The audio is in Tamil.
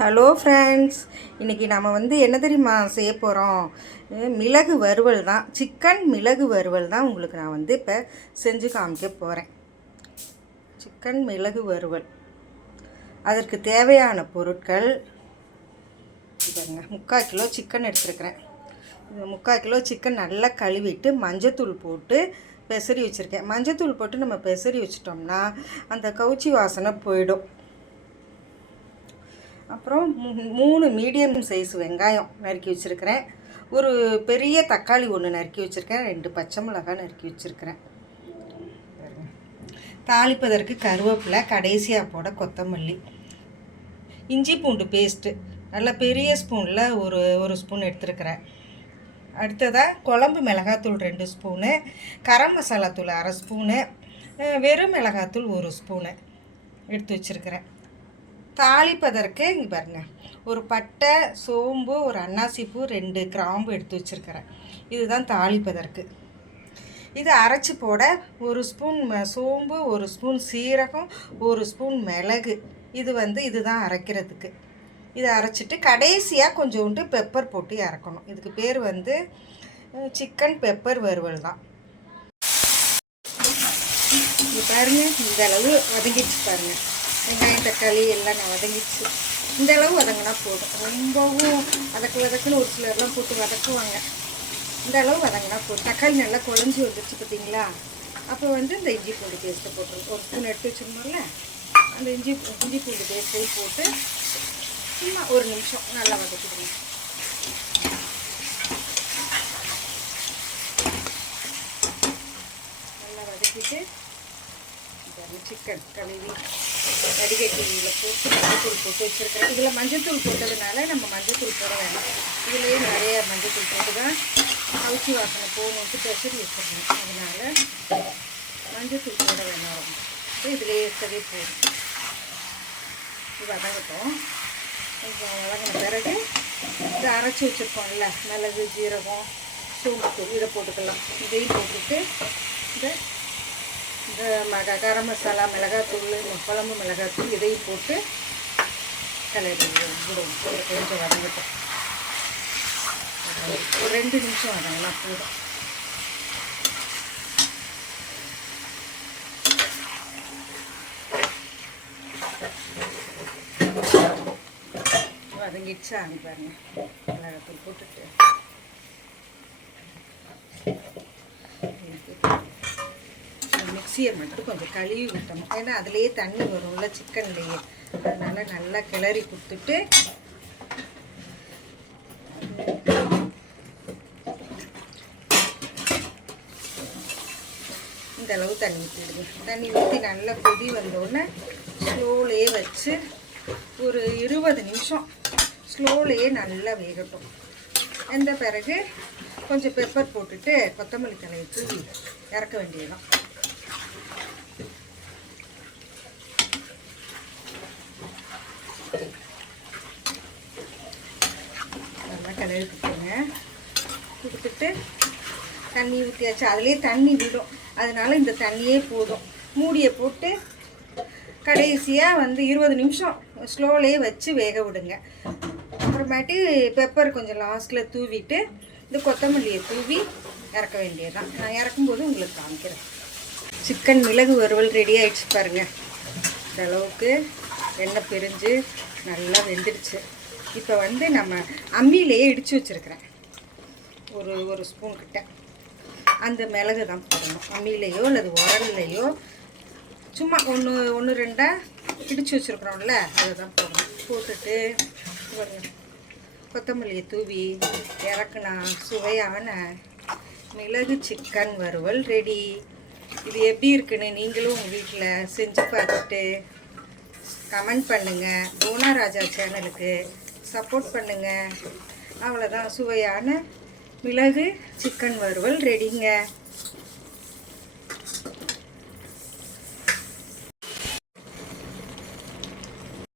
ஹலோ ஃப்ரெண்ட்ஸ், இன்றைக்கி நம்ம என்ன தெரியுமா செய்ய போகிறோம்? மிளகு வறுவல் தான். சிக்கன் மிளகு வறுவல் தான் உங்களுக்கு நான் இப்போ செஞ்சு காமிக்க போகிறேன். சிக்கன் மிளகு வறுவல். அதற்கு தேவையான பொருட்கள் பாருங்க, 3/4 கிலோ சிக்கன் எடுத்துருக்கிறேன். இந்த 3/4 கிலோ சிக்கன் நல்லா கழுவிட்டு மஞ்சத்தூள் போட்டு பெசரி வச்சுருக்கேன். மஞ்சத்தூள் போட்டு நம்ம பெசரி வச்சிட்டோம்னா அந்த கவுச்சி வாசனை போயிடும். அப்புறம் 3 மீடியம் சைஸ் வெங்காயம் நறுக்கி வச்சுருக்கிறேன். ஒரு பெரிய தக்காளி 1 நறுக்கி வச்சுருக்கேன். 2 பச்சை மிளகாய் நறுக்கி வச்சுருக்கிறேன். தாளிப்பதற்கு கருவேப்பிலை, கடைசியாக போட கொத்தமல்லி. இஞ்சி பூண்டு பேஸ்ட்டு நல்லா பெரிய ஸ்பூனில் ஒரு ஸ்பூன் எடுத்துருக்கிறேன். அடுத்ததாக குழம்பு மிளகாத்தூள் 2 ஸ்பூனு, கரம் மசாலா தூள் 1/2 ஸ்பூனு, வெறும் மிளகாத்தூள் 1 ஸ்பூனு எடுத்து வச்சுருக்கிறேன். தாளிப்பதற்கு இங்கே பாருங்கள், ஒரு பட்டை, சோம்பு, ஒரு அன்னாசிப்பூ, 2 கிராம்பு எடுத்து வச்சுருக்கிறேன். இதுதான் தாளிப்பதற்கு. இது அரைச்சி போட 1 ஸ்பூன் சோம்பு, 1 ஸ்பூன் சீரகம், 1 ஸ்பூன் மிளகு. இதுதான் அரைக்கிறதுக்கு. இதை அரைச்சிட்டு கடைசியாக கொஞ்சோண்டு பெப்பர் போட்டு இறக்கணும். இதுக்கு பேர் சிக்கன் பெப்பர் வறுவல் தான். இது பாருங்கள், இந்த அளவு வதங்கிடுச்சு பாருங்கள். வெங்காயம் தக்காளி எல்லாம் நான் வதங்கிச்சு. இந்த அளவு வதங்கினா போதும். ரொம்பவும் வதக்குன்னு ஒரு சிலர்லாம் போட்டு வதக்குவாங்க. இந்த அளவு வதங்கினா போதும். தக்காளி நல்லா குழஞ்சி வந்துடுச்சு பார்த்தீங்களா? அப்போ இந்த இஞ்சி பூண்டு பேஸ்ட்டை போட்டுருவோம். 1 ஸ்பூன் எடுத்து வச்சுருந்தோம்ல, அந்த இஞ்சி பூண்டு பேஸ்ட்டையும் போட்டு சும்மா 1 நிமிஷம் நல்லா வதக்கிடுங்க. நல்லா வதக்கிட்டு சிக்கன் கழுவி வடிகட்டியில் போட்டு மஞ்சத்தூள் போட்டு வச்சுருக்கிறேன். இதில் மஞ்சத்தூள் போட்டதுனால நம்ம மஞ்சத்தூள் போட வேண்டாம். இதுலேயே நிறைய மஞ்சத்தூள் போட்டு தான் கவுச்சி வாசனை போகணுன்ட்டு பெசரி வச்சுருக்கேன். அதனால் மஞ்சத்தூள் போட வேண்டாம். இதிலே இருக்கவே போதும். இது வதங்கட்டும். கொஞ்சம் வதங்கின பிறகு இதை அரைச்சி வச்சுருக்கோம்ல, மிளகு, ஜீரகம், சோம்புத்தூள் இதை போட்டுக்கலாம். இதையும் போட்டுட்டு இந்த கரம் மசாலா, மிளகாத்தூள், குழம்பு மிளகாத்தூள் இதையும் போட்டு கிளறி விடுவோம். கொஞ்சம் வதங்கட்டும். ஒரு 2 நிமிஷம் வதங்கினா போதும். வதங்கிடுச்சா பாருங்க. மிளகாத்தூள் போட்டுட்டு மிக்சியை மட்டும் கொஞ்சம் கழுவி விட்டணும். ஏன்னா அதுலேயே தண்ணி வரும்ல சிக்கன்லேயே. அதனால் நல்லா கிளறி கொடுத்துட்டு இந்த அளவு தண்ணி ஊற்றிடுங்க. தண்ணி ஊற்றி நல்லா கொதி வந்தோடனே ஸ்லோலேயே வச்சு ஒரு 20 நிமிஷம் ஸ்லோலேயே நல்லா வேகட்டும். அந்த பிறகு கொஞ்சம் பெப்பர் போட்டுட்டு கொத்தமல்லி தலையை தூவி இறக்க வேண்டியதுதான். நல்லா கிளறி கொடுத்துட்டு தண்ணி ஊற்றியாச்சு. அதுலேயே தண்ணி விடும். அதனால் இந்த தண்ணியே போதும். மூடியை போட்டு கடைசியாக 20 நிமிஷம் ஸ்லோலேயே வச்சு வேக விடுங்க. அப்புறமேட்டு பெப்பர் கொஞ்சம் லாஸ்ட்டில் தூவிட்டு இந்த கொத்தமல்லியை தூவி இறக்க வேண்டியதுதான். நான் இறக்கும்போது உங்களுக்கு காமிக்கிறேன். சிக்கன் மிளகு வறுவல் ரெடி ஆகிடுச்சு பாருங்கள். இந்த அளவுக்கு எண்ணெய் பிரிஞ்சு நல்லா வெந்துடுச்சு. இப்போ நம்ம அம்மியிலேயே இடித்து வச்சுருக்கிறேன். ஒரு ஸ்பூன் கிட்ட அந்த மிளகு தான் போடணும். அம்மியிலையோ அல்லது உரல்லையோ சும்மா 1-2 இடித்து வச்சுருக்குறோம்ல, அதை தான் போடணும். போட்டுட்டு கொத்தமல்லியை தூவி இறக்குனா சுவையான மிளகு சிக்கன் வறுவல் ரெடி. இது எப்படி இருக்குன்னு நீங்களும் உங்கள் வீட்டில் செஞ்சு பார்த்துட்டு கமெண்ட் பண்ணுங்கள். போனா ராஜா சேனலுக்கு சப்போர்ட் பண்ணுங்கள். அவ்வளோதான், சுவையான மிளகு சிக்கன் வறுவல் ரெடிங்க.